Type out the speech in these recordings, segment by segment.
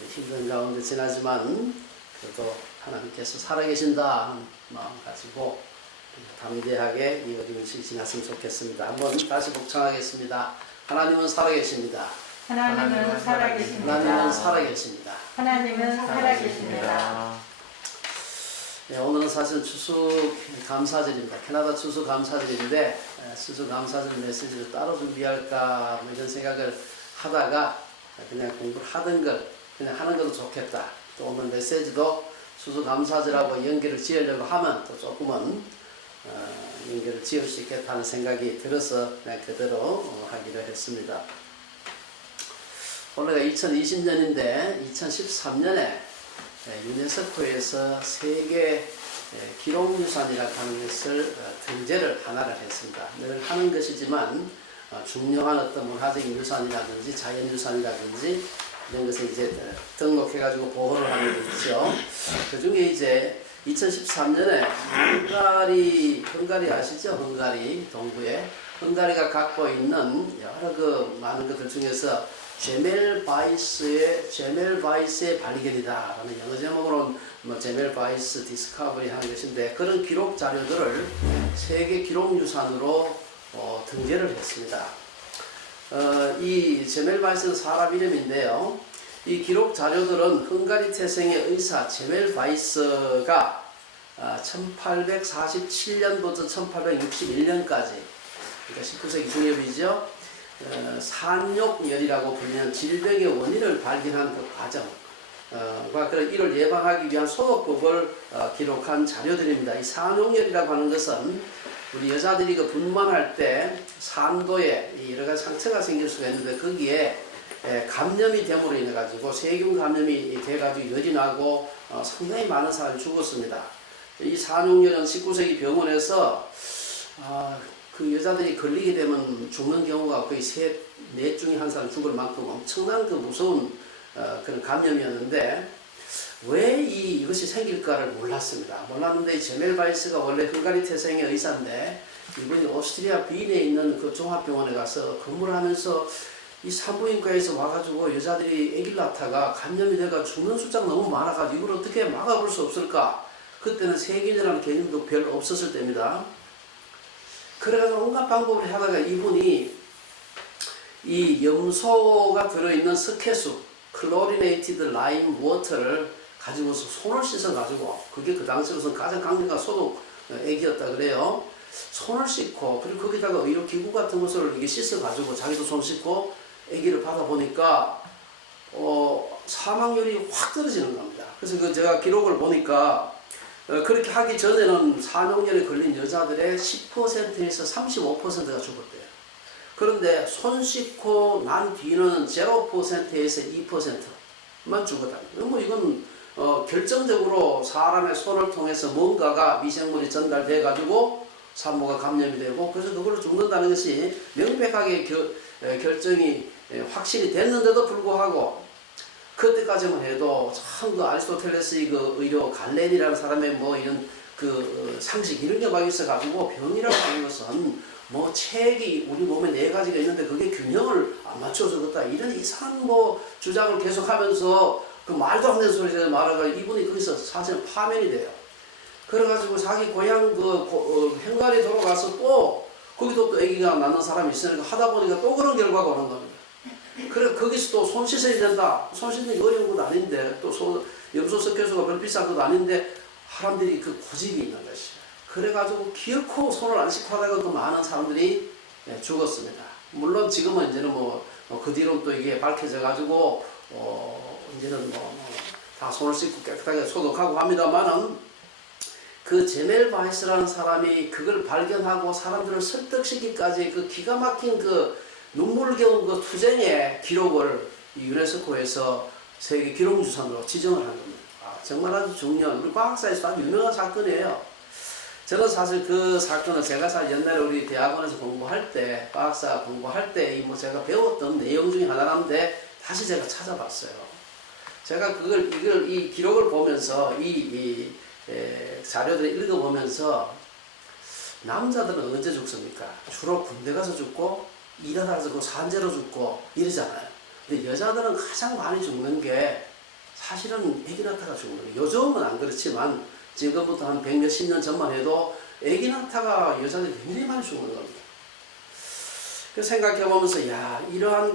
힘든 가운데 지나지만 그래도 하나님께서 살아계신다 하는 마음 가지고 담대하게 이 어림을 지났으면 좋겠습니다. 한번 다시 복창하겠습니다. 하나님은 살아계십니다. 하나님은 살아계십니다. 하나님은 살아계십니다. 하나님은 살아계십니다. 네, 오늘은 사실 추수 감사절입니다. 캐나다 추수 감사절인데 추수 감사절 메시지를 따로 준비할까 뭐 이런 생각을 하다가 그냥 공부를 하던 걸 그냥 하는 것도 좋겠다. 또 오늘 메시지도 추수 감사절하고 연결을 지으려고 하면 또 조금은 연결을 지을 수 있겠다는 생각이 들어서 그냥 그대로 하기로 했습니다. 올해가 2020년인데 2013년에 유네스코에서 세계 기록유산이라고 하는 것을 등재를 하나를 했습니다. 늘 하는 것이지만 중요한 어떤 문화적인 유산이라든지 자연유산이라든지 이런 것을 이제 등록해가지고 보호를 하는 게 있죠. 그 중에 이제 2013년에 헝가리 아시죠? 헝가리 동부에 헝가리가 갖고 있는 여러 그 많은 것들 중에서 제멜바이스의 발견이다라는 영어 제목으로는 제멜바이스 디스커버리 하는 것인데 그런 기록 자료들을 세계 기록유산으로 등재를 했습니다. 이 제멜바이스는 사람 이름인데요. 이 기록 자료들은 헝가리 태생의 의사 제멜바이스가 1847년부터 1861년까지 그러니까 19세기 중엽이죠. 산욕열이라고 불리는 질병의 원인을 발견한 그 과정과 이를 예방하기 위한 소독법을 기록한 자료들입니다. 이 산욕열이라고 하는 것은 우리 여자들이 그 분만할 때 산도에 여러 가지 상처가 생길 수가 있는데 거기에 감염이 됨으로 인해 가지고 세균 감염이 돼 가지고 열이 나고 상당히 많은 사람이 죽었습니다. 이 산욕열은 19세기 병원에서 그 여자들이 걸리게 되면 죽는 경우가 거의 넷 중에 한 사람 죽을 만큼 엄청난 그 무서운 그런 감염이었는데 왜 이것이 생길까를 몰랐습니다. 몰랐는데 제멜바이스가 원래 헝가리 태생의 의사인데 이분이 오스트리아 빈에 있는 그 종합병원에 가서 근무를 하면서 이 산부인과에서 와가지고 여자들이 아기를 낳다가 감염이 돼가 죽는 숫자가 너무 많아가지고 이걸 어떻게 막아볼 수 없을까? 그때는 세균이라는 개념도 별 없었을 때입니다. 그래가지고 온갖 방법을 하다가 이분이 이 염소가 들어있는 석회수 클로리네이티드 라임 워터를 가지고서 손을 씻어가지고 그게 그 당시로서는 가장 강력한 소독액이었다 그래요. 손을 씻고 그리고 거기다가 의료기구 같은 것을 이게 씻어가지고 자기도 손 씻고 아기를 받아보니까 사망률이 확 떨어지는 겁니다. 그래서 그 제가 기록을 보니까 그렇게 하기 전에는 산욕열에 걸린 여자들의 10%에서 35%가 죽었대요. 그런데 손 씻고 난 뒤는 0%에서 2%만 죽었다. 뭐 이건 결정적으로 사람의 손을 통해서 뭔가가 미생물이 전달돼 가지고 산모가 감염이 되고 그래서 그걸로 죽는다는 것이 명백하게 결정이 확실히 됐는데도 불구하고 그때까지만 해도 참 그 아리스토텔레스의 그 의료 갈렌이라는 사람의 뭐 이런 그 상식 이런 게 막 있어가지고 병이라고 하는 것은 뭐 책이 우리 몸에 4가지가 있는데 그게 균형을 안 맞춰서 그렇다 이런 이상한 뭐 주장을 계속하면서 그 말도 안 되는 소리를 말하가 이분이 거기서 사실 파면이 돼요. 그래가지고 자기 고향 헝가리 돌아가서 또 거기도 또 아기가 낳는 사람이 있으니까 하다 보니까 또 그런 결과가 오는 겁니다. 그래 거기서 또 손 씻어야 된다. 손 씻는 게 어려운 것도 아닌데 또 염소 석회수가 별 비싼 것도 아닌데 사람들이 그 고집이 있는 것이에요. 그래가지고 기어코 손을 안 씻고 하다가 또 많은 사람들이 죽었습니다. 물론 지금은 이제는 그 뒤로 또 이게 밝혀져가지고 이제는 다 손을 씻고 깨끗하게 소독하고 합니다만은 그 제멜바이스라는 사람이 그걸 발견하고 사람들을 설득시키기까지 그 기가 막힌 그 눈물겨운 그 투쟁의 기록을 유네스코에서 세계 기록유산으로 지정을 한 겁니다. 정말 아주 중요한 우리 과학사에서 아주 유명한 사건이에요. 저는 사실 그 사건을 제가 옛날에 우리 대학원에서 공부할 때 과학사 공부할 때 제가 배웠던 내용 중에 하나인데 다시 제가 찾아봤어요. 제가 이 기록을 보면서 자료들을 읽어보면서 남자들은 언제 죽습니까? 주로 군대 가서 죽고 일하다가 산재로 죽고 이러잖아요. 근데 여자들은 가장 많이 죽는 게 사실은 애기 낳다가 죽는 거예요. 요즘은 안 그렇지만 지금부터 한 100몇십 년 전만 해도 애기 낳다가 여자들이 굉장히 많이 죽는 겁니다. 그 생각해보면서 야 이러한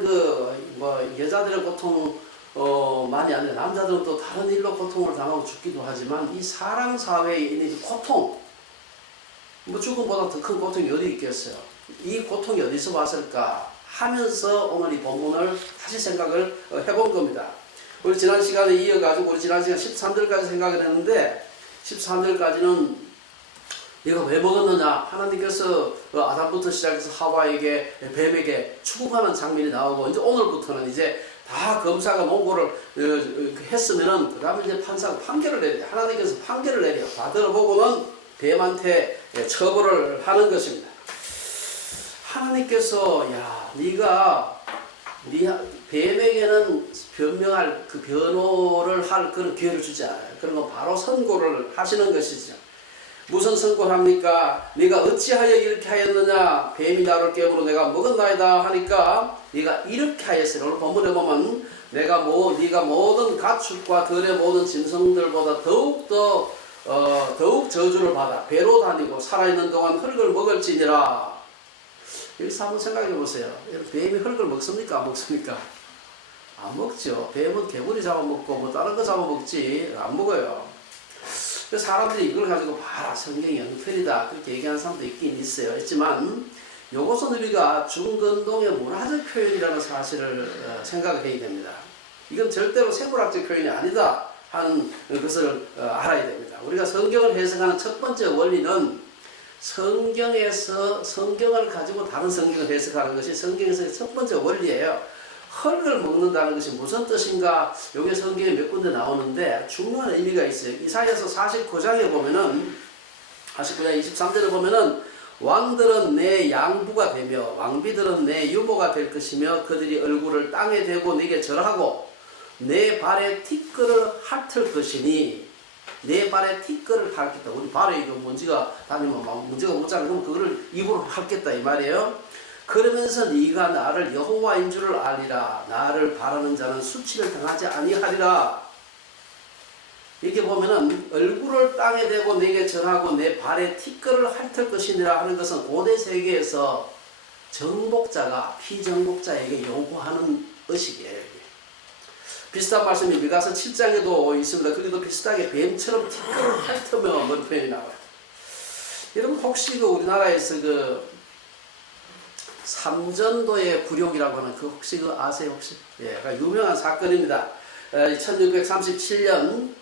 여자들의 고통 많이 안 돼. 남자들은 또 다른 일로 고통을 당하고 죽기도 하지만 이 사람 사회에 있는 이 고통 뭐 죽음보다 더 큰 고통이 어디 있겠어요. 이 고통이 어디서 왔을까 하면서 오늘 이 본문을 다시 생각을 해본 겁니다. 우리 지난 시간에 이어가지고 우리 지난 시간 13절까지 생각을 했는데 13절까지는 내가 왜 먹었느냐 하나님께서 아담부터 시작해서 하와에게 뱀에게 추궁하는 장면이 나오고 이제 오늘부터는 이제 다 검사가 논고를 했으면은 그 다음에 이제 판사가 판결을 내려 하나님께서 판결을 내려 받들어보고는 뱀한테 처벌을 하는 것입니다. 하나님께서 야 네가 뱀에게는 변명할 그 변호를 할 그런 기회를 주지 않아요. 그런 건 바로 선고를 하시는 것이죠. 무슨 선고를 합니까? 네가 어찌하여 이렇게 하였느냐? 뱀이 나를 깨물어 내가 먹었나이다 하니까 네가 이렇게 하였으니 오늘 본문에 보면 네가 모든 가축과 들의 모든 짐승들보다 더욱 저주를 받아 배로 다니고 살아있는 동안 흙을 먹을지니라. 여기서 한번 생각해 보세요. 뱀이 흙을 먹습니까? 안 먹습니까? 안 먹죠. 뱀은 개구리 잡아먹고 뭐 다른 거 잡아먹지 안 먹어요. 그래서 사람들이 이걸 가지고 봐라 성경이 엉터리다 그렇게 얘기하는 사람도 있긴 있어요. 했지만 이것은 우리가 중근동의 문화적 표현이라는 사실을 생각해야 됩니다. 이건 절대로 생물학적 표현이 아니다 하는 것을 알아야 됩니다. 우리가 성경을 해석하는 첫 번째 원리는 성경에서 성경을 가지고 다른 성경을 해석하는 것이 성경에서의 첫 번째 원리예요. 흙을 먹는다는 것이 무슨 뜻인가? 여기 성경에 몇 군데 나오는데 중요한 의미가 있어요. 이사야서 49장에 보면은 49장 23절에 보면은 왕들은 내 양부가 되며 왕비들은 내 유모가 될 것이며 그들이 얼굴을 땅에 대고 네게 절하고 내 발에 티끌을 핥을 것이니 내 발에 티끌을 핥겠다. 우리 발에 이거 먼지가 다니면 문제가 묻잖아. 그럼 그거를 입으로 핥겠다 이 말이에요. 그러면서 네가 나를 여호와인 줄을 알리라. 나를 바라는 자는 수치를 당하지 아니하리라. 이렇게 보면은 얼굴을 땅에 대고 내게 절하고 내 발에 티끌을 핥을 것이니라 하는 것은 고대 세계에서 정복자가 피정복자에게 요구하는 의식이에요. 비슷한 말씀이 미가서 7장에도 있습니다. 거기도 비슷하게 뱀처럼 티끌을 핥으며 그런 표현이 나와요. 여러분 혹시 우리나라에서 삼전도의 굴욕이라고 하는 혹시 아세요 혹시? 예, 유명한 사건입니다. 1637년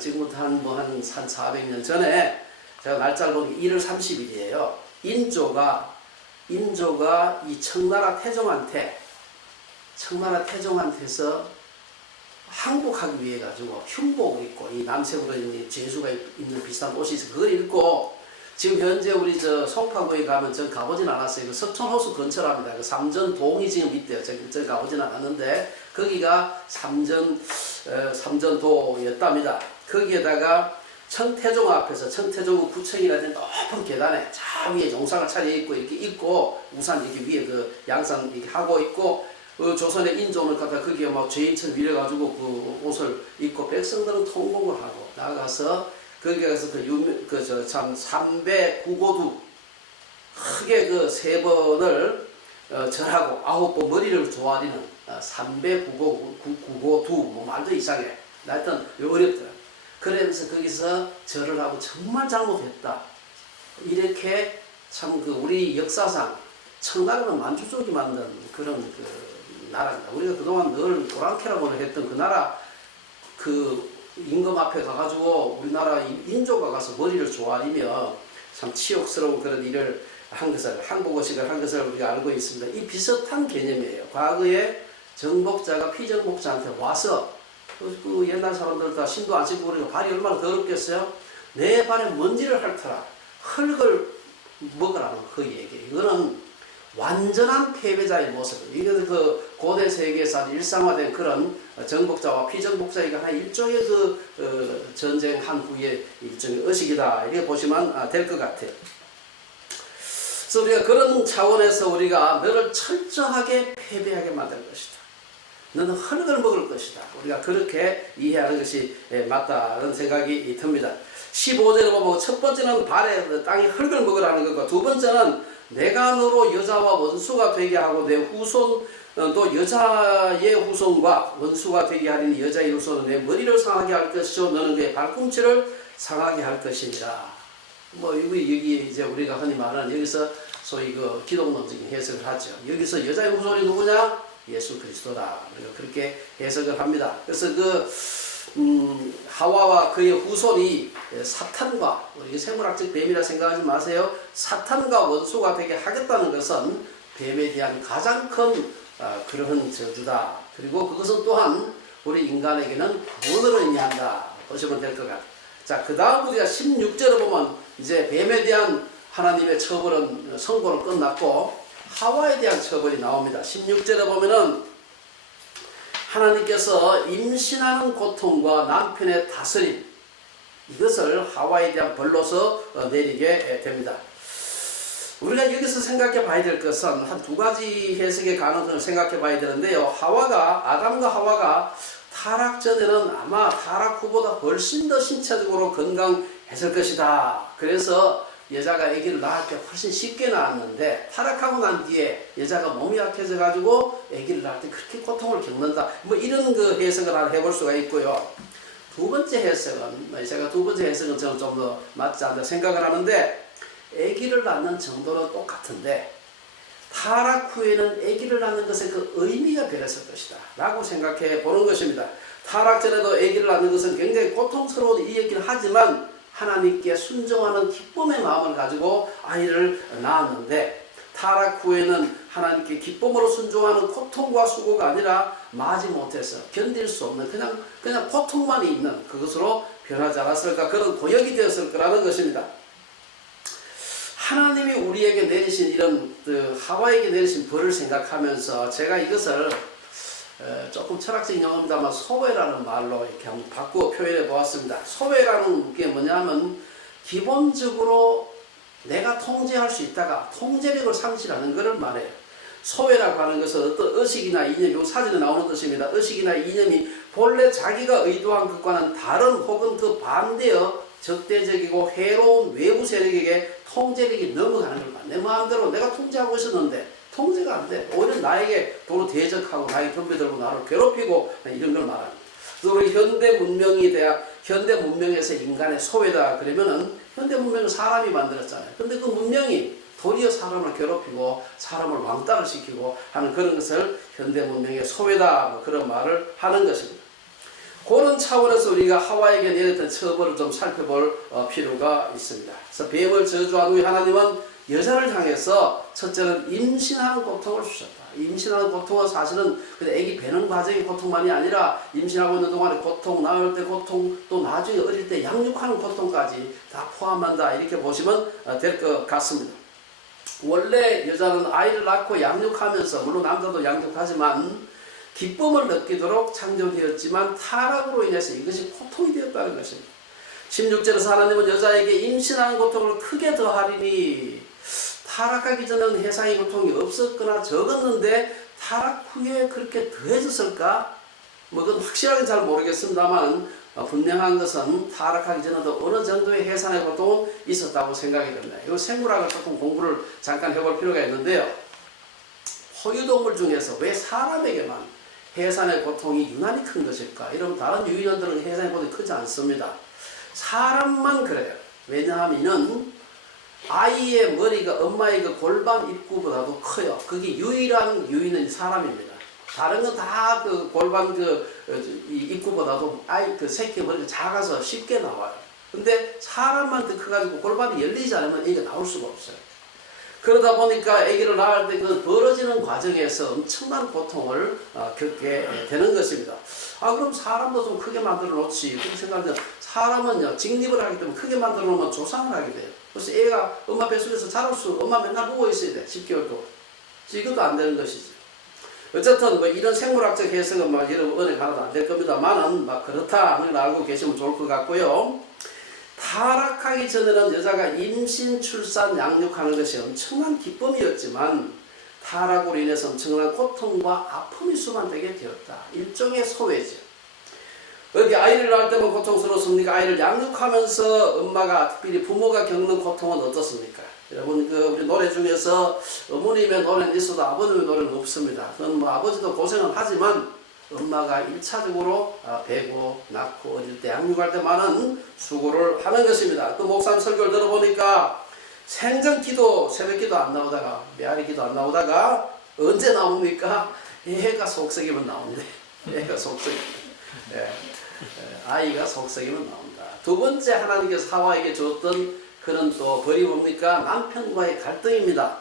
지금부터 한 400년 전에 제가 날짜를 보니 1월 30일이에요. 인조가 이 청나라 태종한테서 항복하기 위해 가지고 흉복을 입고 이 남색으로 있는 제수가 입는 비슷한 옷이 있어요. 그걸 입고 지금 현재 우리 송파구에 가면 전 가보진 않았어요. 그 석촌호수 근처랍니다. 그 삼전동이 지금 있대요. 저 가보진 않았는데 거기가 삼전도였답니다. 거기에다가 청태종 앞에서 청태종 구청이라는 높은 계단에 저 위에 용상을 차려 있고 이렇게 있고 우산 이렇게 위에 양산 이렇게 하고 있고 조선의 인조는 거기에 막 죄인처럼 밀어가지고 그 옷을 입고 백성들은 통곡을 하고 나가서 거기 가서 참 삼배구고두 크게 세 번을 절하고 9번 머리를 조아리는 삼배구고두 뭐 말도 이상해. 하여튼 어렵더라. 그러면서 거기서 절을 하고 정말 잘못했다. 이렇게 참 우리 역사상 청나라는 만주족이 만든 그런 나라입니다. 우리가 그동안 늘 오랑캐라고 했던 그 나라 임금 앞에 가가지고 우리나라 인조가 가서 머리를 조아리며 참 치욕스러운 그런 일을 한 것을 항복의식을 한 것을 우리가 알고 있습니다. 이 비슷한 개념이에요. 과거에 정복자가 피정복자한테 와서 옛날 사람들 다 신도 안 씻고 그러니까 발이 얼마나 더럽겠어요? 내 발에 먼지를 핥아라. 흙을 먹으라는 그 얘기예요. 이거는 완전한 패배자의 모습. 이게 고대 세계에서 일상화된 그런 정복자와 피정복자가 한 일종의 전쟁한 후의 일종의 의식이다. 이렇게 보시면 될 것 같아요. 그래서 우리가 그런 차원에서 우리가 너를 철저하게 패배하게 만들 것이다. 너는 흙을 먹을 것이다. 우리가 그렇게 이해하는 것이 맞다는 생각이 듭니다. 15절에 보면 첫 번째는 발에 땅이 흙을 먹으라는 것과 두 번째는 내가 너로 여자와 원수가 되게 하고 내 후손 또 여자의 후손과 원수가 되게 하리니 여자의 후손은 내 머리를 상하게 할 것이요 너는 그의 발꿈치를 상하게 할 것이니라. 뭐 여기 이제 우리가 흔히 말하는 여기서 소위 그 기독론적인 해석을 하죠. 여기서 여자의 후손이 누구냐? 예수 그리스도다. 우리가 그렇게 해석을 합니다. 그래서 하와와 그의 후손이 사탄과 이게 생물학적 뱀이라 생각하지 마세요. 사탄과 원수가 되게 하겠다는 것은 뱀에 대한 가장 큰 그러한 저주다. 그리고 그것은 또한 우리 인간에게는 구원으로 의미한다. 보시면 될 것 같아요. 자, 그 다음 우리가 16절을 보면 이제 뱀에 대한 하나님의 처벌은 선고는 끝났고 하와에 대한 처벌이 나옵니다. 16절에 보면은 하나님께서 임신하는 고통과 남편의 다스림 이것을 하와에 대한 벌로서 내리게 됩니다. 우리가 여기서 생각해 봐야 될 것은 한 두 가지 해석의 가능성을 생각해 봐야 되는데요. 아담과 하와가 타락 전에는 아마 타락 후보다 훨씬 더 신체적으로 건강했을 것이다. 그래서 여자가 아기를 낳을 때 훨씬 쉽게 낳았는데 타락하고 난 뒤에 여자가 몸이 약해져 가지고 아기를 낳을 때 그렇게 고통을 겪는다. 뭐 이런 그 해석을 하나 해볼 수가 있고요. 두 번째 해석은 제가 두 번째 해석은 저는 좀 더 맞지 않다 생각을 하는데 아기를 낳는 정도는 똑같은데 타락 후에는 아기를 낳는 것의 그 의미가 변했을 것이다 라고 생각해 보는 것입니다. 타락 전에도 아기를 낳는 것은 굉장히 고통스러운 일이긴 하지만 하나님께 순종하는 기쁨의 마음을 가지고 아이를 낳았는데 타락 후에는 하나님께 기쁨으로 순종하는 고통과 수고가 아니라 마지못해서 견딜 수 없는 그냥 고통만 있는 그것으로 변하지 않았을까, 그런 고역이 되었을 거라는 것입니다. 하나님이 우리에게 내리신 이런 하와에게 내리신 벌을 생각하면서 제가 이것을 조금 철학적인 용어입니다만 소외라는 말로 이렇게 한번 바꾸어 표현해 보았습니다. 소외라는 게 뭐냐면 기본적으로 내가 통제할 수 있다가 통제력을 상실하는 것을 말해요. 소외라고 하는 것은 어떤 의식이나 이념, 이 사진에 나오는 뜻입니다. 의식이나 이념이 본래 자기가 의도한 것과는 다른 혹은 그 반대의 적대적이고 해로운 외부 세력에게 통제력이 넘어가는 걸 봐. 내 마음대로 내가 통제하고 있었는데 통제가 안 돼. 오히려 나에게 도로 대적하고 나에게 덤벼들고 나를 괴롭히고 이런 걸 말합니다. 그래서 우리 현대 문명에서 인간의 소외다 그러면은 현대 문명은 사람이 만들었잖아요. 근데 그 문명이 도리어 사람을 괴롭히고 사람을 왕따를 시키고 하는 그런 것을 현대 문명의 소외다 뭐 그런 말을 하는 것입니다. 그런 차원에서 우리가 하와에게 내렸던 처벌을 좀 살펴볼 필요가 있습니다. 그래서 뱀을 저주한 후에 하나님은 여자를 향해서 첫째는 임신하는 고통을 주셨다. 임신하는 고통은 사실은 아기 배는 과정의 고통만이 아니라 임신하고 있는 동안에 고통, 낳을 때 고통, 또 나중에 어릴 때 양육하는 고통까지 다 포함한다. 이렇게 보시면 될 것 같습니다. 원래 여자는 아이를 낳고 양육하면서 물론 남자도 양육하지만 기쁨을 느끼도록 창조되었지만 타락으로 인해서 이것이 고통이 되었다는 것입니다. 16절에서 하나님은 여자에게 임신하는 고통을 크게 더하리니 타락하기 전에는 해상의 고통이 없었거나 적었는데 타락 후에 그렇게 더해졌을까? 뭐 그건 확실하게 잘 모르겠습니다만 분명한 것은 타락하기 전에도 어느 정도의 해산의 고통은 있었다고 생각이 듭니다. 이 생물학을 조금 공부를 잠깐 해볼 필요가 있는데요. 포유동물 중에서 왜 사람에게만 해산의 고통이 유난히 큰 것일까? 이런 다른 유인원들은 해산의 고통이 크지 않습니다. 사람만 그래요. 왜냐하면 아이의 머리가 엄마의 그 골반 입구보다도 커요. 그게 유일한 유인은 사람입니다. 다른 건 다 그 골반 입구보다도 아이 그 새끼 머리가 작아서 쉽게 나와요. 근데 사람만 더 커가지고 골반이 열리지 않으면 애기가 나올 수가 없어요. 그러다 보니까 아기를 낳을 때 그 벌어지는 과정에서 엄청난 고통을 겪게 되는 것입니다. 그럼 사람도 좀 크게 만들어 놓지. 그렇게 생각하면 사람은요, 직립을 하기 때문에 크게 만들어 놓으면 조상을 하게 돼요. 그래서 애가 엄마 뱃속에서 자랄 수, 엄마 맨날 누워 있어야 돼. 10개월 동안. 이것도 안 되는 것이지. 어쨌든 뭐 이런 생물학적 해석은 막 여러분 은혜 가나도 안 될 겁니다만은 막 그렇다 하는 걸 알고 계시면 좋을 것 같고요. 타락하기 전에는 여자가 임신, 출산, 양육하는 것이 엄청난 기쁨이었지만 타락으로 인해서 엄청난 고통과 아픔이 수반되게 되었다. 일종의 소외죠. 어디 아이를 낳을 때만 고통스럽습니까? 아이를 양육하면서 엄마가, 특별히 부모가 겪는 고통은 어떻습니까? 여러분, 우리 노래 중에서 어머님의 노래는 있어도 아버님의 노래는 없습니다. 그건 뭐 아버지도 고생은 하지만 엄마가 1차적으로 배고 낳고 어릴 때 양육할 때 많은 수고를 하는 것입니다. 그 목사님 설교를 들어보니까 생전 기도, 새벽 기도 안 나오다가, 메아리 기도 안 나오다가 언제 나옵니까? 애가 속썩이면 나오는데, 애가 속썩이면. 아이가 속썩이면 나온다. 두 번째 하나님께서 하와에게 줬던 그런 또 벌이 뭡니까? 남편과의 갈등입니다.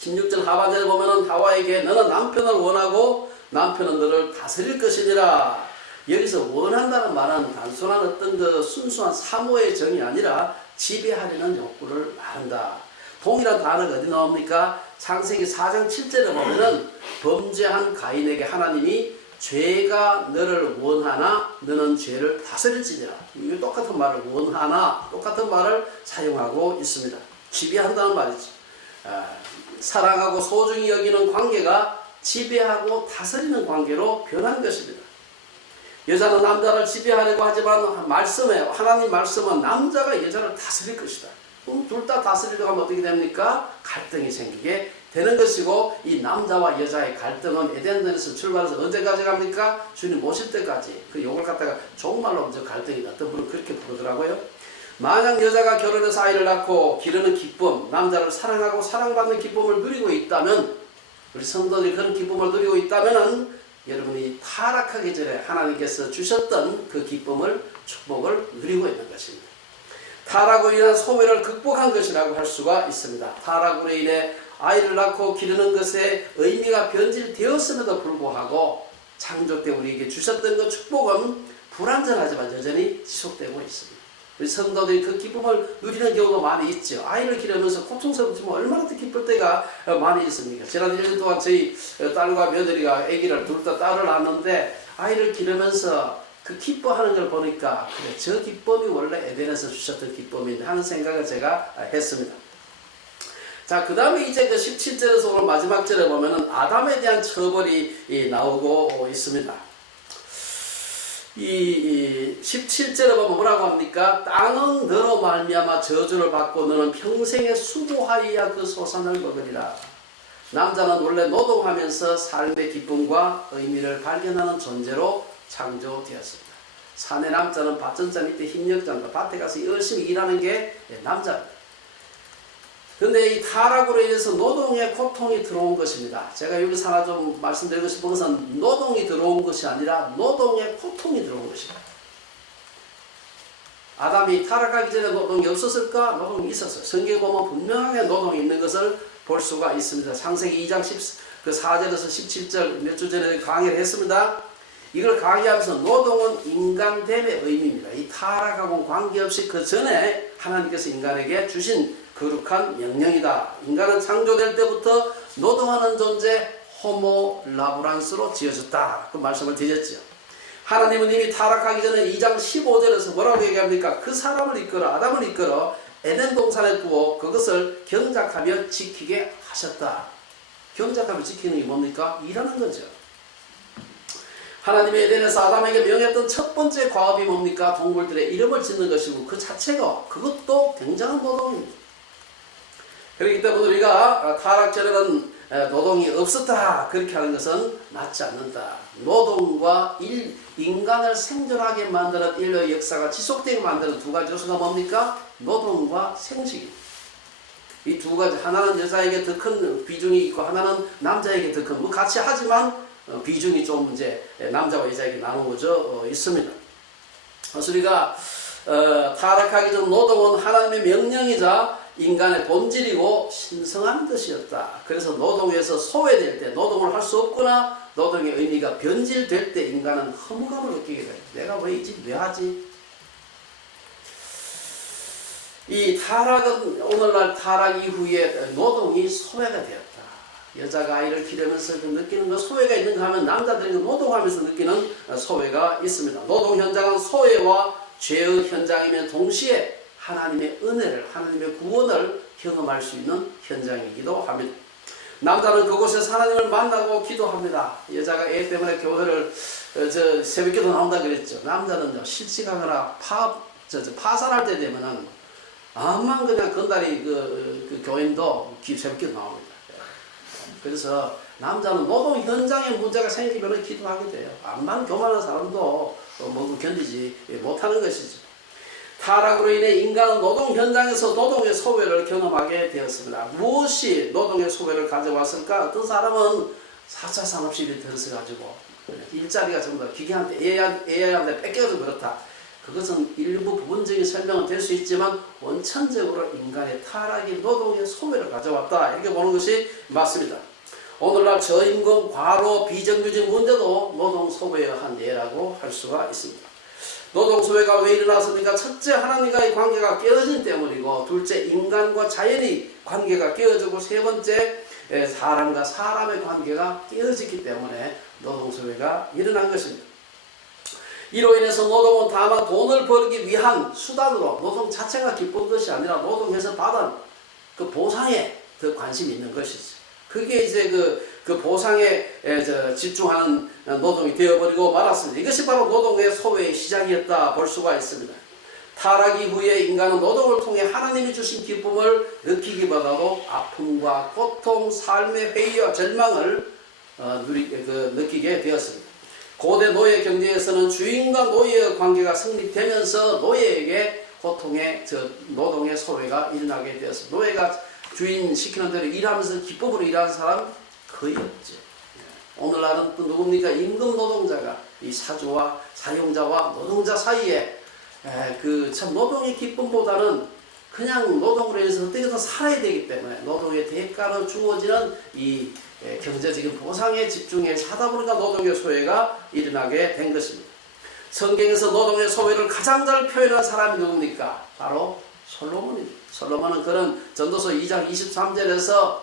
16절 하반절에 보면은 하와에게 너는 남편을 원하고 남편은 너를 다스릴 것이니라. 여기서 원한다는 말은 단순한 어떤 그 순수한 사모의 정이 아니라 지배하려는 욕구를 말한다. 동일한 단어가 어디 나옵니까? 창세기 4장 7절에 보면은 범죄한 가인에게 하나님이 죄가 너를 원하나 너는 죄를 다스릴지니라. 이게 똑같은 말을 원하나 똑같은 말을 사용하고 있습니다. 지배한다는 말이죠. 사랑하고 소중히 여기는 관계가 지배하고 다스리는 관계로 변한 것입니다. 여자는 남자를 지배하려고 하지만 하나님 말씀은 남자가 여자를 다스릴 것이다. 그럼 둘 다 다스리려고 하면 어떻게 됩니까? 갈등이 생기게 되는 것이고, 이 남자와 여자의 갈등은 에덴전에서 출발해서 언제까지 갑니까? 주님 오실 때까지. 그 욕을 갖다가 종말로 먼저 갈등이다. 어떤 분은 그렇게 부르더라고요. 만약 여자가 결혼해서 아이를 낳고 기르는 기쁨, 남자를 사랑하고 사랑받는 기쁨을 누리고 있다면, 우리 성도들이 그런 기쁨을 누리고 있다면 여러분이 타락하기 전에 하나님께서 주셨던 그 기쁨을, 축복을 누리고 있는 것입니다. 타락으로 인한 소외를 극복한 것이라고 할 수가 있습니다. 타락으로 인해 아이를 낳고 기르는 것에 의미가 변질되었음에도 불구하고 창조 때 우리에게 주셨던 그 축복은 불완전하지만 여전히 지속되고 있습니다. 우리 성도들이 그 기쁨을 누리는 경우가 많이 있죠. 아이를 기르면서 고통스럽지만 얼마나 더 기쁠 때가 많이 있습니까? 지난 1년 동안 저희 딸과 며느리가 아기를 둘 다 딸을 낳았는데 아이를 기르면서 그 기뻐하는 걸 보니까 그래, 저 기쁨이 원래 에덴에서 주셨던 기쁨인데 하는 생각을 제가 했습니다. 자, 그 다음에 이제 그 17절에서 오늘 마지막 절에 보면은 아담에 대한 처벌이 나오고 있습니다. 이 17절에 보면 뭐라고 합니까? 땅은 너로 말미암아 저주를 받고 너는 평생에 수고하여야 그 소산을 먹으리라. 남자는 원래 노동하면서 삶의 기쁨과 의미를 발견하는 존재로 창조되었습니다. 사내 남자는 밭전자 밑에 힘력자입니다. 밭에 가서 열심히 일하는 게 남자입니다. 그런데 이 타락으로 인해서 노동의 고통이 들어온 것입니다. 제가 여기서 하나 좀 말씀드리고 싶은 것은 노동이 들어온 것이 아니라 노동의 고통이 들어온 것입니다. 아담이 타락하기 전에 노동이 없었을까? 노동이 있었어요. 성경에 보면 분명하게 노동이 있는 것을 볼 수가 있습니다. 창세기 2장 4절에서 17절 몇 주 전에 강의를 했습니다. 이걸 강의하면서 노동은 인간됨의 의미입니다. 이 타락하고는 관계없이 그 전에 하나님께서 인간에게 주신 거룩한 명령이다. 인간은 창조될 때부터 노동하는 존재 호모 라브란스로 지어졌다. 그 말씀을 드렸죠. 하나님은 이미 타락하기 전에 2장 15절에서 뭐라고 얘기합니까? 그 사람을 이끌어 아담을 이끌어 에덴 동산에 두어 그것을 경작하며 지키게 하셨다. 경작하며 지키는 게 뭡니까? 일하는 거죠. 하나님의 에덴에서 아담에게 명했던 첫 번째 과업이 뭡니까? 동물들의 이름을 짓는 것이고 그 자체가 그것도 굉장한 노동입니다. 그렇기 때문에 우리가 타락 전에는 노동이 없었다 그렇게 하는 것은 맞지 않는다. 노동과 인간을 생존하게 만드는 인류의 역사가 지속되게 만드는 두 가지 요소가 뭡니까? 노동과 생식입니다. 이 두 가지, 하나는 여자에게 더 큰 비중이 있고 하나는 남자에게 더 큰, 같이 하지만 비중이 좀 이제 남자와 여자에게 나누어져 있습니다. 그래서 우리가 타락하기 전 노동은 하나님의 명령이자 인간의 본질이고 신성한 것이었다. 그래서 노동에서 소외될 때 노동을 할 수 없거나 노동의 의미가 변질될 때 인간은 허무감을 느끼게 돼요. 내가 왜 이 짓 왜 하지? 이 타락은 오늘날 타락 이후에 노동이 소외가 되었다. 여자가 아이를 기르면서 느끼는 그 소외가 있는가 하면 남자들이 노동하면서 느끼는 소외가 있습니다. 노동 현장은 소외와 죄의 현장이며 동시에 하나님의 은혜를, 하나님의 구원을 경험할 수 있는 현장이기도 합니다. 남자는 그곳에서 하나님을 만나고 기도합니다. 여자가 애 때문에 교회를 새벽기도 나온다 그랬죠. 남자는 실직하거나 파산할 때 되면은 암만 그냥 건달이 그 교인도 새벽기도 나옵니다. 그래서 남자는 노동 현장에 문제가 생기면 기도하게 돼요. 암만 교만한 사람도 뭐 견디지 못하는 것이죠. 타락으로 인해 인간은 노동 현장에서 노동의 소외를 경험하게 되었습니다. 무엇이 노동의 소외를 가져왔을까? 어떤 사람은 4차 산업시대에 들어서가지고 일자리가 전부 다 기계한테 AI한테 뺏겨서 그렇다. 그것은 일부 부분적인 설명은 될 수 있지만 원천적으로 인간의 타락이 노동의 소외를 가져왔다. 이렇게 보는 것이 맞습니다. 오늘날 저임금, 과로, 비정규직 문제도 노동 소외의 한 예라고 할 수가 있습니다. 노동 소외가 왜 일어났습니까? 첫째, 하나님과의 관계가 깨어진 때문이고, 둘째, 인간과 자연의 관계가 깨어지고, 세 번째, 사람과 사람의 관계가 깨어졌기 때문에 노동 소외가 일어난 것입니다. 이로 인해서 노동은 다만 돈을 벌기 위한 수단으로 노동 자체가 기쁜 것이 아니라 노동해서 받은 그 보상에 더 관심이 있는 것이죠. 그게 이제 그 보상에 집중하는 노동이 되어버리고 말았습니다. 이것이 바로 노동의 소외의 시작이었다 볼 수가 있습니다. 타락 이후에 인간은 노동을 통해 하나님이 주신 기쁨을 느끼기보다도 아픔과 고통, 삶의 회의와 절망을 느끼게 되었습니다. 고대 노예 경제에서는 주인과 노예의 관계가 성립되면서 노예에게 고통의 노동의 소외가 일어나게 되었습니다. 노예가 주인 시키는 대로 일하면서 기쁨으로 일하는 사람 거의 없죠. 오늘날은 또 누굽니까? 임금 노동자가 이 사주와 사용자와 노동자 사이에 참 노동의 기쁨보다는 그냥 노동으로 해서 어떻게든 살아야 되기 때문에 노동의 대가로 주어지는 이 경제적인 보상에 집중해서 하다 보니까 노동의 소외가 일어나게 된 것입니다. 성경에서 노동의 소외를 가장 잘 표현한 사람이 누굽니까? 바로 솔로몬입니다. 솔로몬은 그런 전도서 2장 23절에서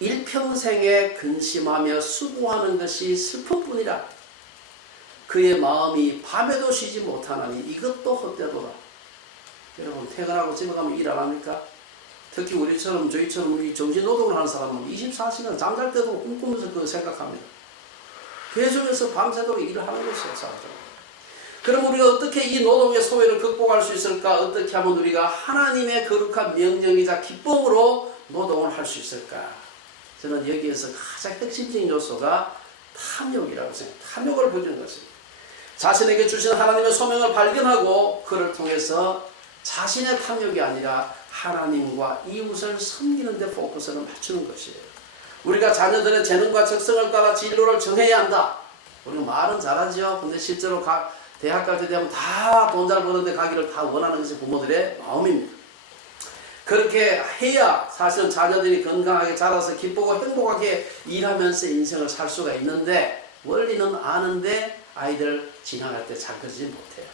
일평생에 근심하며 수고하는 것이 슬픔뿐이라 그의 마음이 밤에도 쉬지 못하나니 이것도 헛되도다. 여러분 퇴근하고 집에 가면 일 안 합니까? 특히 저희처럼 우리 정신노동을 하는 사람은 24시간 잠잘 때도 꿈꾸면서 그거 생각합니다. 계속해서 밤새도록 일을 하는 것이에요. 사람들은. 그럼 우리가 어떻게 이 노동의 소외를 극복할 수 있을까? 어떻게 하면 우리가 하나님의 거룩한 명령이자 기쁨으로 노동을 할 수 있을까? 저는 여기에서 가장 핵심적인 요소가 탐욕이라고 생각합니다. 탐욕을 부리는 것입니다. 자신에게 주신 하나님의 소명을 발견하고 그를 통해서 자신의 탐욕이 아니라 하나님과 이웃을 섬기는 데 포커스를 맞추는 것이에요. 우리가 자녀들의 재능과 적성을 따라 진로를 정해야 한다. 우리가 말은 잘하죠. 근데 실제로 대학 갈 때 되면 다 돈 잘 버는데 가기를 다 원하는 것이 부모들의 마음입니다. 그렇게 해야 사실은 자녀들이 건강하게 자라서 기쁘고 행복하게 일하면서 인생을 살 수가 있는데 원리는 아는데 아이들 진학할 때 잘 그러지 못해요.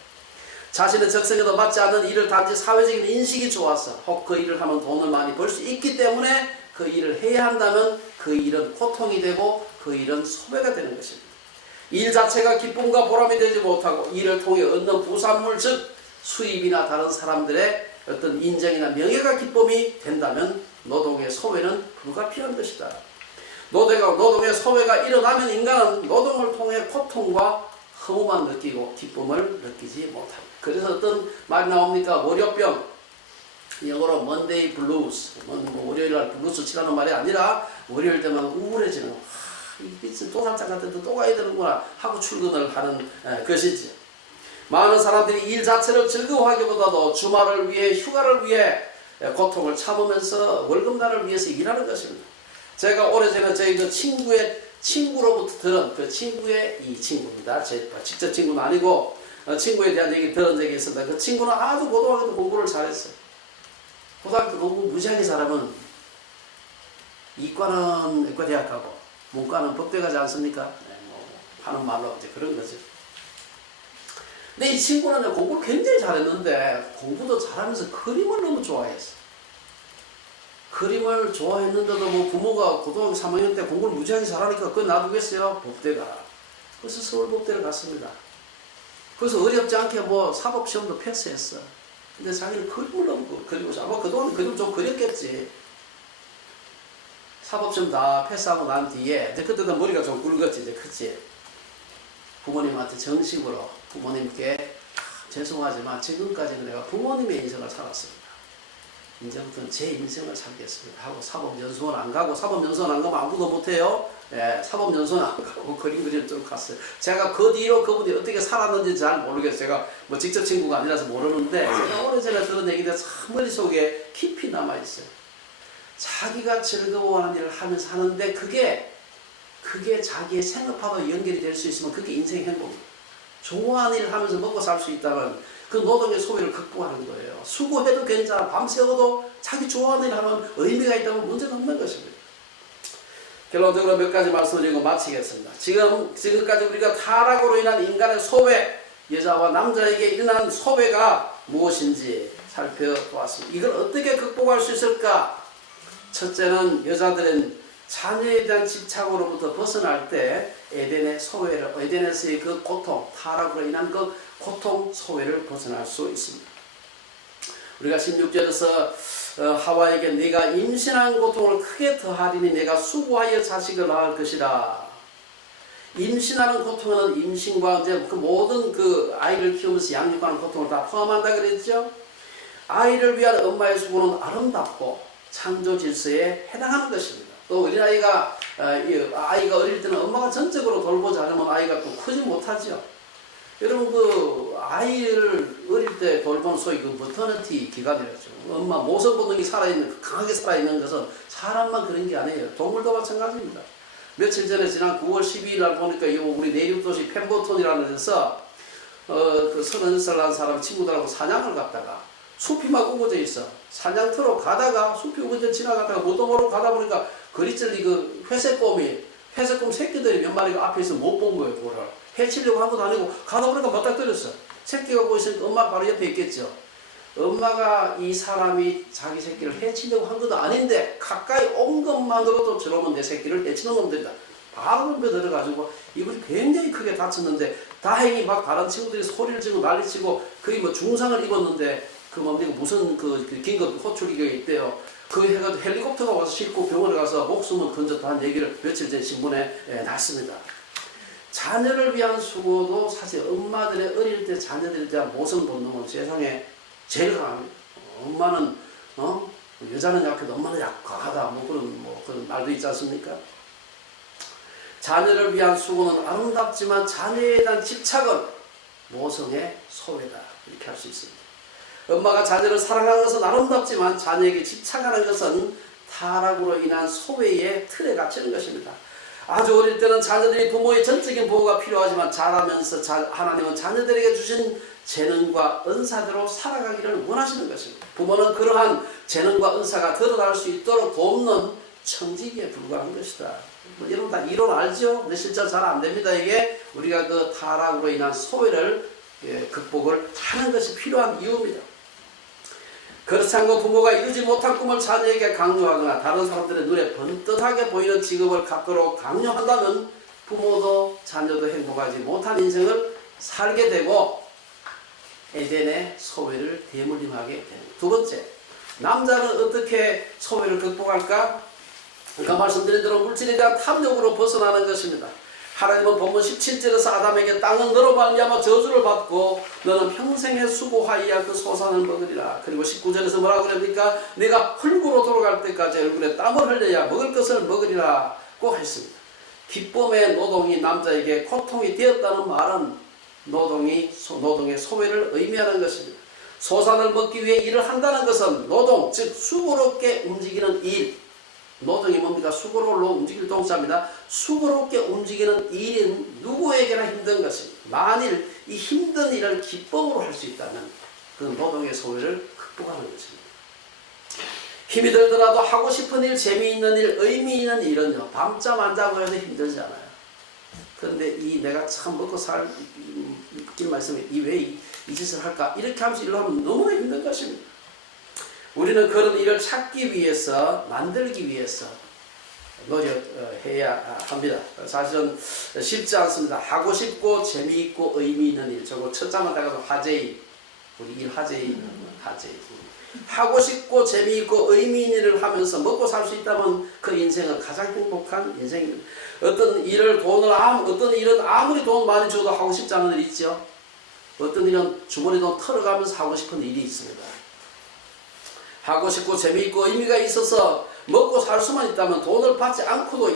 자신의 적성에도 맞지 않는 일을 단지 사회적인 인식이 좋아서 혹 그 일을 하면 돈을 많이 벌 수 있기 때문에 그 일을 해야 한다면 그 일은 고통이 되고 그 일은 소외가 되는 것입니다. 일 자체가 기쁨과 보람이 되지 못하고 이를 통해 얻는 부산물 즉 수입이나 다른 사람들의 어떤 인정이나 명예가 기쁨이 된다면 노동의 소외는 불가피한 것이다. 노동의 소외가 일어나면 인간은 노동을 통해 고통과 허무만 느끼고 기쁨을 느끼지 못합니다. 그래서 어떤 말이 나옵니까? 월요병, 영어로 Monday Blues, 월요일날 블루스 치라는 말이 아니라 월요일 때만 우울해지는 이 도살장 같은데 또 가야 되는구나 하고 출근을 하는 것이지. 많은 사람들이 일 자체를 즐거워하기보다도 주말을 위해 휴가를 위해 고통을 참으면서 월급날을 위해서 일하는 것입니다. 제가 오래전에 저희 그 친구로부터 들은 그 친구의 이 친구입니다. 제 직접 친구는 아니고 친구에 대한 얘기 들은 적이 있습니다. 그 친구는 아주 고등학교 공부를 잘했어요. 고등학교 공부 무지하게 잘하면 이과는 의과대학 가고 문과는 법대 가지 않습니까? 하는 말로 이제 그런 거죠. 근데 이 친구는 공부를 굉장히 잘했는데 공부도 잘하면서 그림을 너무 좋아했어. 그림을 좋아했는데도 뭐 부모가 고등학교 3학년 때 공부를 무지하게 잘하니까 그건 놔두겠어요? 법대가. 그래서 서울법대를 갔습니다. 그래서 어렵지 않게 뭐 사법시험도 패스했어. 근데 자기는 그림을 너무 그리고 아마 그동안 그림 좀 그렸겠지. 사법시험 다 패스하고 난 뒤에 이제 그때도 머리가 좀 굵었지 이제 컸지. 부모님한테 정식으로 부모님께 죄송하지만 지금까지는 내가 부모님의 인생을 살았습니다. 이제부터는 제 인생을 살겠습니다 하고 사법연수원 안 가고, 사법연수원 안 가면 아무도 못해요. 예, 사법연수원 안 가고 그림 그리는 쪽으로 갔어요. 제가 그 뒤로 그분이 어떻게 살았는지 잘 모르겠어요. 제가 뭐 직접 친구가 아니라서 모르는데 제가 오래전에 들은 얘기들 참 머릿속에 깊이 남아있어요. 자기가 즐거워하는 일을 하면서 하는데 그게 자기의 생업하고 연결이 될 수 있으면 그게 인생의 행복입니다. 좋아하는 일을 하면서 먹고 살 수 있다면 그 노동의 소외를 극복하는 거예요. 수고해도 괜찮아. 밤새워도 자기 좋아하는 일을 하면 의미가 있다면 문제는 없는 것입니다. 결론적으로 몇 가지 말씀드리고 마치겠습니다. 지금까지 우리가 타락으로 인한 인간의 소외, 여자와 남자에게 일어난 소외가 무엇인지 살펴보았습니다. 이걸 어떻게 극복할 수 있을까? 첫째는 여자들은 자녀에 대한 집착으로부터 벗어날 때 에덴에서의 그 고통, 타락으로 인한 그 고통, 소외를 벗어날 수 있습니다. 우리가 16절에서 하와에게 네가 임신한 고통을 크게 더하리니 내가 수고하여 자식을 낳을 것이라. 임신하는 고통은 임신과 이제 그 모든 그 아이를 키우면서 양육하는 고통을 다 포함한다 그랬죠. 아이를 위한 엄마의 수고는 아름답고 창조 질서에 해당하는 것입니다. 또 어린아이가 아이가 어릴 때는 엄마가 전적으로 돌보지 않으면 아이가 또 크지 못하죠. 여러분 그 아이를 어릴 때 돌보는 소위 그 머터니티 기간이라죠. 엄마 모성 본능이 살아있는, 강하게 살아있는 것은 사람만 그런 게 아니에요. 동물도 마찬가지입니다. 며칠 전에 지난 9월 12일 날 보니까 우리 내륙도시 펜버톤이라는 데서 그 30살 난 사람 친구들하고 사냥을 갔다가 숲이 막 우거져 있어. 사냥터로 가다가 숲이 우거져 지나가다가 무덤으로 가다 보니까 거리절리 그 회색곰 새끼들이 몇 마리가 앞에 있어 못 본 거예요. 그거를 해치려고 한 것도 아니고 가다 보니까 맞닥뜨렸어. 새끼가 보고 있으니까 엄마 바로 옆에 있겠죠. 엄마가 이 사람이 자기 새끼를 해치려고 한 것도 아닌데 가까이 온 것만으로도 저러면 내 새끼를 해치는 놈들이다. 바로 덤벼 들어가지고 이분이 굉장히 크게 다쳤는데 다행히 막 다른 친구들이 소리를 지르고 난리치고 거의 뭐 중상을 입었는데 그 뭡니까 무슨 그 긴급 호출기가 있대요. 그 해가지고 헬리콥터가 와서 싣고 병원에 가서 목숨을 건졌다는 얘기를 며칠 전 신문에 났습니다. 자녀를 위한 수고도 사실 엄마들의 어릴 때 자녀들에 대한 모성 본능은 세상에 제일 강합니다. 엄마는 여자는 약해도 엄마는 약하다 뭐 그런 말도 있지 않습니까? 자녀를 위한 수고는 아름답지만 자녀에 대한 집착은 모성의 소외다 이렇게 할 수 있습니다. 엄마가 자녀를 사랑하는 것은 아름답지만 자녀에게 집착하는 것은 타락으로 인한 소외의 틀에 갇히는 것입니다. 아주 어릴 때는 자녀들이 부모의 전적인 보호가 필요하지만 자라면서 하나님은 자녀들에게 주신 재능과 은사대로 살아가기를 원하시는 것입니다. 부모는 그러한 재능과 은사가 드러날 수 있도록 돕는 청지기에 불과한 것이다. 여러분 다 이론 알죠? 근데 실제 잘 안 됩니다. 이게 우리가 그 타락으로 인한 소외를 극복을 하는 것이 필요한 이유입니다. 그렇지 않고 부모가 이루지 못한 꿈을 자녀에게 강요하거나 다른 사람들의 눈에 번듯하게 보이는 직업을 갖도록 강요한다면 부모도 자녀도 행복하지 못한 인생을 살게 되고 에덴의 소외를 대물림하게 됩니다. 두 번째, 남자는 어떻게 소외를 극복할까? 아까 말씀드린 대로 물질에 대한 탐욕으로 벗어나는 것입니다. 하나님은 본문 17절에서 아담에게 땅은 너로 말미암아 저주를 받고 너는 평생에 수고하여야 그 소산을 먹으리라. 그리고 19절에서 뭐라고 그럽니까? 내가 흙으로 돌아갈 때까지 얼굴에 땀을 흘려야 먹을 것을 먹으리라고 했습니다. 기쁨의 노동이 남자에게 고통이 되었다는 말은 노동의 소외를 의미하는 것입니다. 소산을 먹기 위해 일을 한다는 것은 노동, 즉 수고롭게 움직이는 일. 노동이 뭡니까? 수고로 움직일 동사입니다. 수고롭게 움직이는 일은 누구에게나 힘든 것입니다. 만일 이 힘든 일을 기쁨으로 할 수 있다면 그 노동의 소외를 극복하는 것입니다. 힘이 들더라도 하고 싶은 일, 재미있는 일, 의미 있는 일은요 밤잠 안 자고 해도 힘들지 않아요. 그런데 내가 참 먹고 살길 말씀에 왜 이 짓을 할까? 이렇게 하면서 일을 하면 너무나 힘든 것입니다. 우리는 그런 일을 찾기 위해서, 만들기 위해서 노력해야 합니다. 사실은 쉽지 않습니다. 하고 싶고 재미있고 의미 있는 일. 저거 첫 장만 따가도 하재인, 우리 일 하재인. 하고 싶고 재미있고 의미 있는 일을 하면서 먹고 살 수 있다면 그 인생은 가장 행복한 인생입니다. 어떤 일을 어떤 일은 아무리 돈 많이 줘도 하고 싶지 않은 일 있죠. 어떤 일은 주머니 돈 털어가면서 하고 싶은 일이 있습니다. 하고 싶고 재미있고 의미가 있어서 먹고 살 수만 있다면 돈을 받지 않고도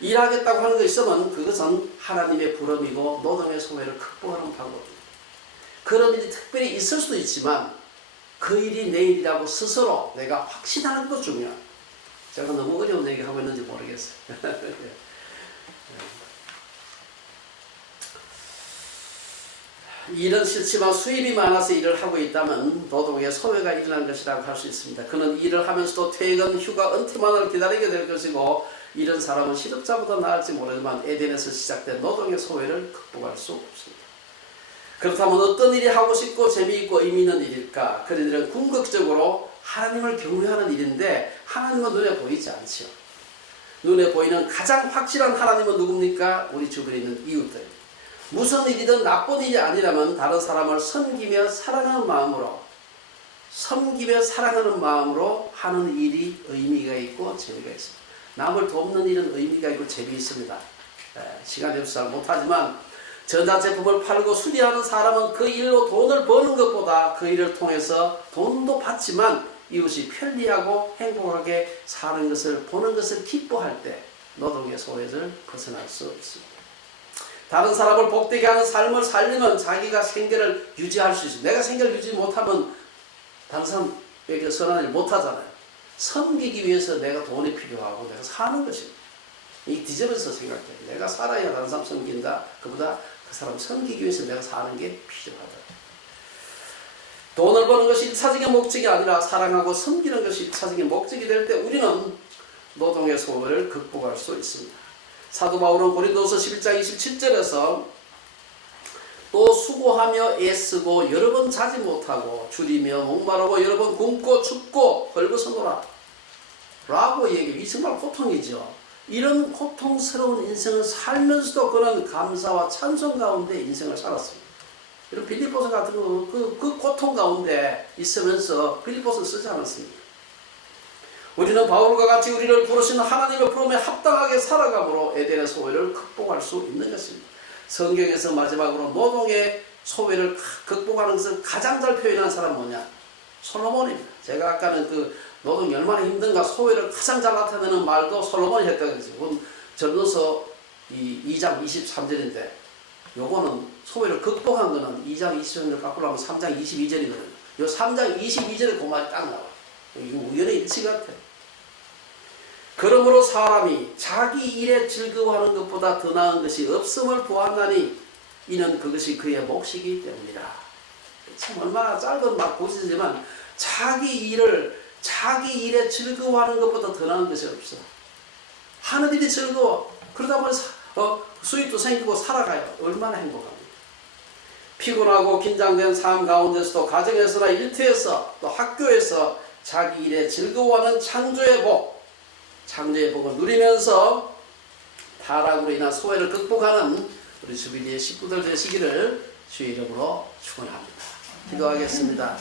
일하겠다고 하는 거 있으면 그것은 하나님의 부름이고 노동의 소외를 극복하는 방법입니다. 그런 일이 특별히 있을 수도 있지만 그 일이 내 일이라고 스스로 내가 확신하는 것도 중요합니다. 제가 너무 어려운 얘기 하고 있는지 모르겠어요. 일은 싫지만 수입이 많아서 일을 하고 있다면 노동의 소외가 일어난 것이라고 할 수 있습니다. 그는 일을 하면서도 퇴근, 휴가, 은퇴만을 기다리게 될 것이고 이런 사람은 실업자보다 나을지 모르지만 에덴에서 시작된 노동의 소외를 극복할 수 없습니다. 그렇다면 어떤 일이 하고 싶고 재미있고 의미 있는 일일까? 그런 일은 궁극적으로 하나님을 경외하는 일인데 하나님은 눈에 보이지 않죠. 눈에 보이는 가장 확실한 하나님은 누굽니까? 우리 주변에 있는 이웃들. 무슨 일이든 나쁜 일이 아니라면 다른 사람을 섬기며 사랑하는 마음으로 하는 일이 의미가 있고 재미가 있습니다. 남을 돕는 일은 의미가 있고 재미있습니다. 시간이 없어서 잘 못하지만 전자제품을 팔고 수리하는 사람은 그 일로 돈을 버는 것보다 그 일을 통해서 돈도 받지만 이웃이 편리하고 행복하게 사는 것을 보는 것을 기뻐할 때 노동의 소외를 벗어날 수 있습니다. 다른 사람을 복되게 하는 삶을 살려면 자기가 생계를 유지할 수 있습니다. 내가 생계를 유지 못하면 다른 사람에게 선한 일 못하잖아요. 섬기기 위해서 내가 돈이 필요하고 내가 사는 것입니다. 이 뒤집어서 생각해. 내가 살아야 다른 사람 섬긴다. 그보다 그 사람 섬기기 위해서 내가 사는 게 필요하다. 돈을 버는 것이 1차적인 목적이 아니라 사랑하고 섬기는 것이 1차적인 목적이 될 때 우리는 노동의 소외를 극복할 수 있습니다. 사도 바울은 고린도서 11장 27절에서 또 수고하며 애쓰고 여러 번 자지 못하고 줄이며 목마르고 여러 번 굶고 춥고 헐벗어노라 라고 얘기해요. 이 정말 고통이죠. 이런 고통스러운 인생을 살면서도 그는 감사와 찬송 가운데 인생을 살았습니다. 이런 빌립보서 같은 거 그 고통 가운데 있으면서 빌립보서 쓰지 않았습니다. 우리는 바울과 같이 우리를 부르시는 하나님의 부름에 합당하게 살아감으로 에덴의 소외를 극복할 수 있는 것입니다. 성경에서 마지막으로 노동의 소외를 극복하는 것을 가장 잘 표현한 사람은 뭐냐? 솔로몬입니다. 제가 아까는 그 노동이 얼마나 힘든가 소외를 가장 잘 나타내는 말도 솔로몬이 했다고 했어요. 전도서 2장 23절인데 요거는 소외를 극복한 거는 2장 23절 갖고 나면 3장 22절이거든요. 요 3장 22절에 그 말이 딱 나와요. 이거 우연의 일치 같아요. 그러므로 사람이 자기 일에 즐거워하는 것보다 더 나은 것이 없음을 보았나니 이는 그것이 그의 몫이기 때문이라. 참 얼마나 짧은 막 고지지만 자기 일에 즐거워하는 것보다 더 나은 것이 없어. 하는 일이 즐거워. 그러다 보니 수입도 생기고 살아가요. 얼마나 행복합니까? 피곤하고 긴장된 삶 가운데서도 가정에서나 일터에서 또 학교에서 자기 일에 즐거워하는 창조의 복을 누리면서 타락으로 인한 소외를 극복하는 우리 주빌리의 식구들 되시기를 주의 이름으로 축원합니다. 기도하겠습니다.